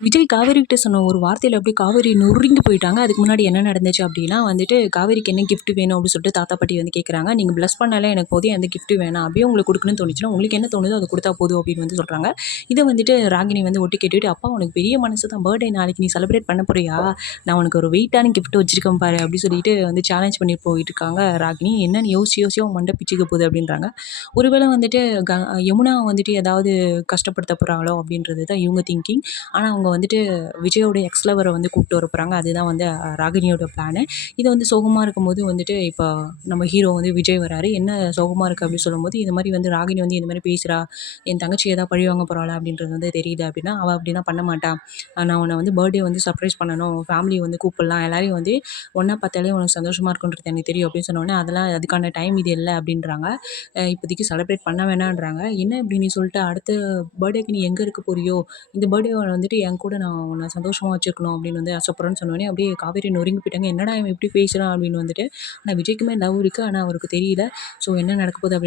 விஜய் காவேரி கிட்ட சொன்ன ஒரு வார்த்தையில அப்படியே காவேரி நொறுங்கி போயிட்டாங்க. அதுக்கு முன்னாடி என்ன நடந்துச்சு அப்படின்னா வந்துட்டு, காவேரிக்கு என்ன கிஃப்ட் வேணும் அப்படின்னு சொல்லிட்டு தாத்தா, பாட்டி வந்து கேட்குறாங்க. "நீங்க பிளஸ் பண்ணாலே எனக்கு போதும். எந்த கிஃப்ட்டும் வேணாம். அப்படியே உங்களுக்கு குடுக்கணும்னு தோணுச்சுன்னா, உங்களுக்கு என்ன தோணுதோ அத குடுத்தா போதும்" அப்படின்னு வந்து சொல்றாங்க. இத வந்துட்டு ராகினி வந்து ஒட்டு கேட்டுட்டு, "அப்பா உனக்கு பெரிய மனசு தான். பர்த்டே நாளைக்கு நீ செலிப்ரேட் பண்ண போறியா? நான் உனக்கு ஒரு வெயிட்டான கிஃப்ட் வச்சிருக்கேன் பாரு" அப்படின்னு சொல்லிட்டு வந்து சேலஞ்ச் பண்ணி போயிட்டுருக்காங்க ராகினி. என்னன்னு யோசிச்சு யோசிச்சு உன் மண்ட பிச்சுக்க போகுது அப்படின்றாங்க. ஒருவேளை வந்துட்டு யமுனா வந்துட்டு ஏதாவது கஷ்டப்படுத்த போறாங்களோ அப்படின்றது தான் இவங்க திங்கிங். ஆனா அவங்க வந்துட்டு விஜயோட எக்ஸ் லவர வந்து கூப்பிட்டு வர போறாங்க. அதுதான் வந்து ராகினியோட பிளானு. இது வந்து சோகமா இருக்கும்போது வந்துட்டு இப்போ நம்ம ஹீரோ வந்து விஜய் வராரு. "என்ன சோகமா இருக்கு?" அப்படின்னு சொல்லும்போது, "இது மாரி வந்து ராகினி வந்து இந்த மாரி பேசுறா. என் தங்கச்சி ஏதாவது பழி வாங்க போறாளா?" அப்படின்றது வந்து தெரியுது அப்படின்னா, "அவ அப்படிலாம் பண்ண மாட்டா. நான் உன்ன வந்து பர்த்டே வந்து சர்ப்ரைஸ் பண்ணணும். ஃபேமிலிய வந்து கூப்பிடலாம். எல்லாரையும் வந்து ஒண்ணா பார்த்தாலே உனக்கு சந்தோஷமா இருக்குன்றது எனக்கு தெரியும்." அப்படின்னு சொன்னோனே, "அதெல்லாம் அதுக்கான டைம் இது இல்ல." அப்படின்றாங்க. இப்போதைக்கு செலிப்ரேட் பண்ண வேணான்றாங்க. "என்ன இப்படி நீ சொல்ட்ட? அடுத்த பர்த்டேக்கு நீ எங்க இருக்க போறியோ? இந்த பர்த்டேவ வந்துட்டு என் கூட நான் உன்ன சந்தோஷமா வச்சுக்கணும் அப்படின்னு வந்து ஆசைப்படுறேன்னு சொன்னோனே, அப்படியே காவேரி நொறுங்கி போயிட்டாங்க. என்னடா இவன் இப்படி பேசுறான் அப்படின்னு வந்துட்டு. ஆனா விஜய்க்குமே லவ் இருக்கு. ஆனா அவருக்கு தெரியல. ஸோ என்ன நடக்க போகுது அப்படின்றது